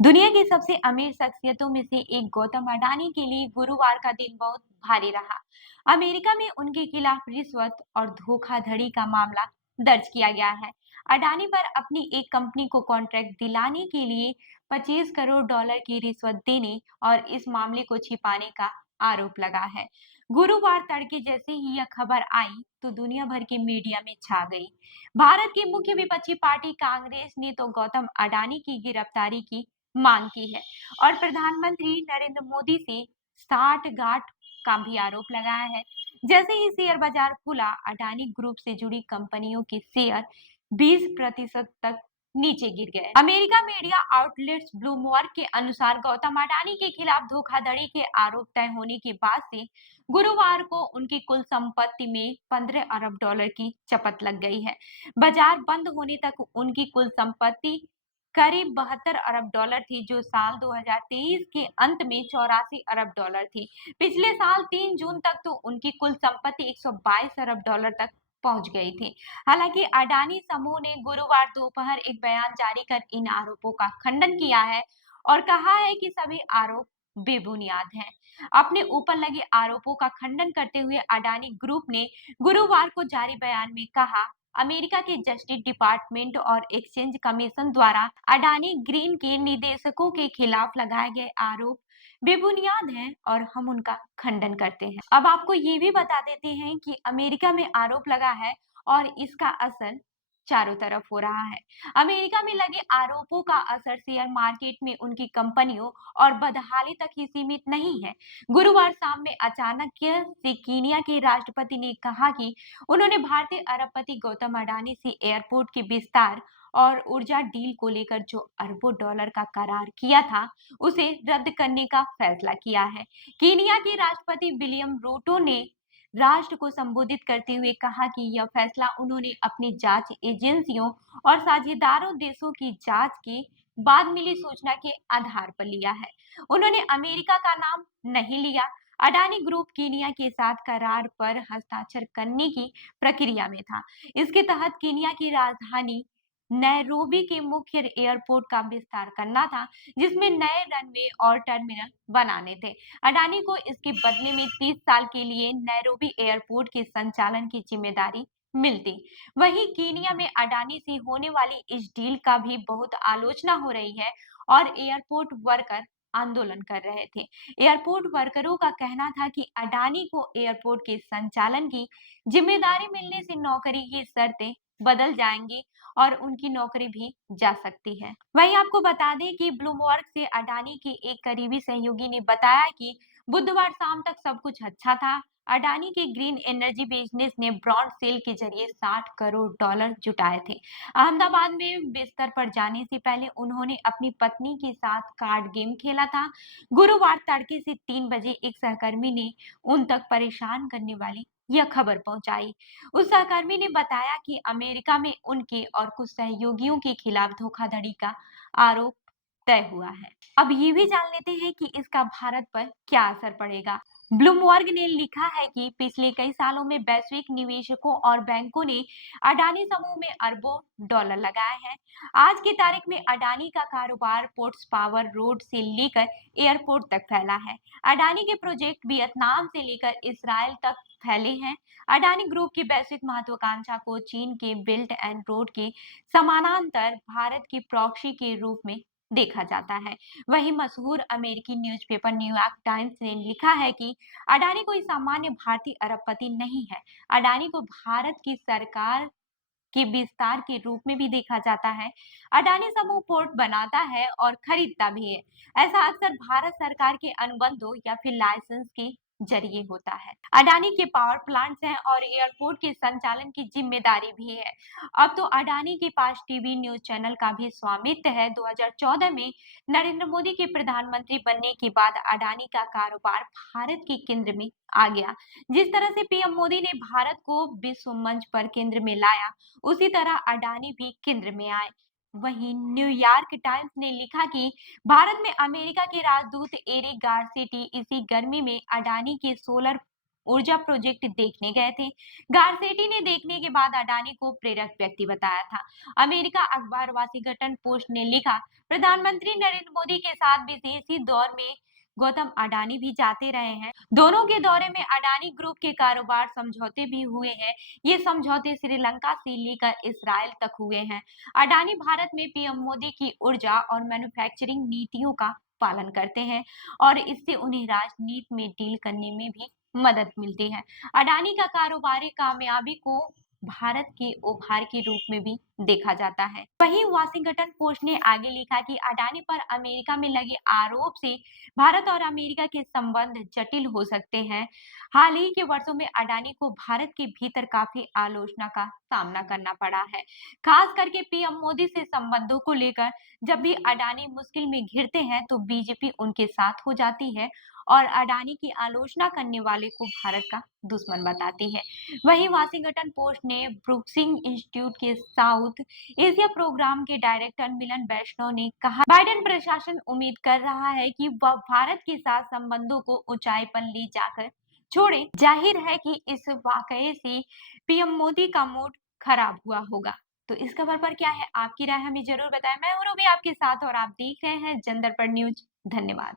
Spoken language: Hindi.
दुनिया की सबसे अमीर शख्सियतों में से एक गौतम अडानी के लिए गुरुवार का दिन बहुत भारी रहा। अमेरिका में उनके खिलाफ रिश्वत और धोखाधड़ी का मामला दर्ज किया गया है। अडानी पर अपनी एक कंपनी को कॉन्ट्रैक्ट दिलाने के लिए 25 करोड़ डॉलर की रिश्वत देने और इस मामले को छिपाने का आरोप लगा है। गुरुवार तड़के जैसे ही यह खबर आई तो दुनिया भर के मीडिया में छा गई। भारत की मुख्य विपक्षी पार्टी कांग्रेस ने तो गौतम अडानी की गिरफ्तारी की मांग की है और प्रधानमंत्री नरेंद्र मोदी से साठगांठ का भी आरोप लगाया है। जैसे ही शेयर बाजार खुला, अडानी ग्रुप से जुड़ी कंपनियों के शेयर 20% तक नीचे गिर गए। अमेरिका मीडिया आउटलेट्स ब्लूमबर्ग के अनुसार गौतम अडानी के खिलाफ धोखाधड़ी के आरोप तय होने के बाद से गुरुवार को उनकी कुल संपत्ति में 15 अरब डॉलर की चपत लग गई है। बाजार बंद होने तक उनकी कुल संपत्ति करीब 72 अरब डॉलर थी, जो साल 2023 के अंत में 84 अरब डॉलर थी। पिछले साल 3 जून तक तो उनकी कुल संपत्ति 122 अरब डॉलर तक पहुंच गई थी। हालांकि अडानी समूह ने गुरुवार दोपहर एक बयान जारी कर इन आरोपों का खंडन किया है और कहा है कि सभी आरोप बेबुनियाद हैं। अपने ऊपर लगे आरोपों का खंडन करते हुए अडानी ग्रुप ने गुरुवार को जारी बयान में कहा, अमेरिका के जस्टिस डिपार्टमेंट और एक्सचेंज कमीशन द्वारा अडानी ग्रीन के निदेशकों के खिलाफ लगाए गए आरोप बेबुनियाद हैं और हम उनका खंडन करते हैं। अब आपको ये भी बता देते हैं कि अमेरिका में आरोप लगा है और इसका असर चारों तरफ हो रहा है। अमेरिका में लगे आरोपों का असर शेयर मार्केट में उनकी कंपनियों और बदहाली तक ही सीमित नहीं है। गुरुवार शाम में अचानक से कीनिया के राष्ट्रपति ने कहा कि उन्होंने भारतीय अरबपति गौतम अडानी से एयरपोर्ट के विस्तार और ऊर्जा डील को लेकर जो अरबों डॉलर का करार किया था, उसे रद्द करने का फैसला किया है। कीनिया के राष्ट्रपति विलियम रूटो ने राष्ट्र को संबोधित करते हुए कहा कि यह फैसला उन्होंने अपनी जांच एजेंसियों और साझेदारों देशों की जांच के बाद मिली सूचना के आधार पर लिया है। उन्होंने अमेरिका का नाम नहीं लिया। अडानी ग्रुप कीनिया के साथ करार पर हस्ताक्षर करने की प्रक्रिया में था। इसके तहत कीनिया की राजधानी नैरोबी के मुख्य एयरपोर्ट का विस्तार करना था, जिसमें नए रनवे और टर्मिनल बनाने थे। अडानी को इसके बदले में 30 साल के लिए नैरोबी एयरपोर्ट के संचालन की जिम्मेदारी मिलती। वहीं कीनिया में अडानी से होने वाली इस डील का भी बहुत आलोचना हो रही है और एयरपोर्ट वर्कर आंदोलन कर रहे थे। एयरपोर्ट वर्करों का कहना था कि अडानी को एयरपोर्ट के संचालन की जिम्मेदारी मिलने से नौकरी की शर्तें बदल जाएंगी और उनकी नौकरी भी जा सकती है। वहीं आपको बता दें कि ब्लूमबर्ग से अडानी के एक करीबी सहयोगी ने बताया कि बुधवार शाम तक सब कुछ अच्छा था। अडानी के ग्रीन एनर्जी बिजनेस ने बॉन्ड सेल के जरिए 60 करोड़ डॉलर जुटाए थे। अहमदाबाद में बिस्तर पर जाने से पहले उन्होंने अपनी पत्नी के साथ कार्ड गेम खेला था। गुरुवार तड़के से 3 बजे एक सहकर्मी ने उन तक परेशान करने वाली यह खबर पहुंचाई। उस सहकर्मी ने बताया कि अमेरिका में उनके और कुछ सहयोगियों के खिलाफ धोखाधड़ी का आरोप तय हुआ है। अब ये भी जान लेते हैं कि इसका भारत पर क्या असर पड़ेगा। ब्लूमबर्ग ने लिखा है कि पिछले कई सालों में वैश्विक निवेशकों और बैंकों ने अडानी समूह में अरबों डॉलर लगाए हैं। आज की तारीख में अडानी का कारोबार पोर्ट्स पावर रोड से लेकर एयरपोर्ट तक फैला है। अडानी के प्रोजेक्ट वियतनाम से लेकर इसराइल तक फैले हैं। अडानी ग्रुप की वैश्विक महत्वाकांक्षा को चीन के बेल्ट एंड रोड के समानांतर भारत की प्रॉक्सी के रूप में देखा जाता है। वहीं मशहूर अमेरिकी न्यूज़पेपर न्यूयॉर्क टाइम्स ने लिखा है कि अडानी कोई सामान्य भारतीय अरबपति नहीं है। अडानी को भारत की सरकार के विस्तार के रूप में भी देखा जाता है। अडानी समूह पोर्ट बनाता है और खरीदता भी है। ऐसा अक्सर भारत सरकार के अनुबंधों या फिर लाइसेंस के जरिए होता है। अडानी के पावर प्लांट्स हैं और एयरपोर्ट के संचालन की जिम्मेदारी भी है। अब तो अडानी के पास टीवी न्यूज चैनल का भी स्वामित्व है। 2014 में नरेंद्र मोदी के प्रधानमंत्री बनने के बाद अडानी का कारोबार भारत के केंद्र में आ गया। जिस तरह से पीएम मोदी ने भारत को विश्व मंच पर केंद्र में लाया, उसी तरह अडानी भी केंद्र में आए। वहीं न्यूयॉर्क टाइम्स ने लिखा कि भारत में अमेरिका के राजदूत एरिक गारसेटी इसी गर्मी में अडानी के सोलर ऊर्जा प्रोजेक्ट देखने गए थे। गारसेटी ने देखने के बाद अडानी को प्रेरक व्यक्ति बताया था। अमेरिका अखबार वाशिंगटन पोस्ट ने लिखा, प्रधानमंत्री नरेंद्र मोदी के साथ विदेशी दौर में गौतम अडानी भी जाते रहे हैं। दोनों के दौरे में अडानी ग्रुप के कारोबार समझौते भी हुए हैं। ये समझौते श्रीलंका से लेकर इसराइल तक हुए हैं। अडानी भारत में पीएम मोदी की ऊर्जा और मैन्युफैक्चरिंग नीतियों का पालन करते हैं और इससे उन्हें राजनीति में डील करने में भी मदद मिलती है। अडानी का कारोबारी कामयाबी को भारत के उभार के रूप में भी देखा जाता है। वहीं वॉशिंगटन पोस्ट ने आगे लिखा कि अडानी पर अमेरिका में लगे आरोप से भारत और अमेरिका के संबंध जटिल हो सकते हैं। हाल ही के वर्षों में अडानी को भारत के भीतर काफी आलोचना का सामना करना पड़ा है, खास करके पीएम मोदी से संबंधों को लेकर। जब भी अडानी मुश्किल में घिरते हैं तो बीजेपी उनके साथ हो जाती है और अडानी की आलोचना करने वाले को भारत का दुश्मन बताती है। वहीं वाशिंगटन पोस्ट ने ब्रुकिंग इंस्टीट्यूट के साउथ एशिया प्रोग्राम के डायरेक्टर मिलन वैष्णव ने कहा, बाइडेन प्रशासन उम्मीद कर रहा है कि वह भारत के साथ संबंधों को ऊंचाई पर ले जाकर छोड़े। जाहिर है कि इस वाकये से पीएम मोदी का मूड खराब हुआ होगा। तो इस खबर पर क्या है आपकी राय, हमें जरूर बताएं। मैं हूं रूबी आपके साथ और आप देख रहे हैं जनदर्पण न्यूज। धन्यवाद।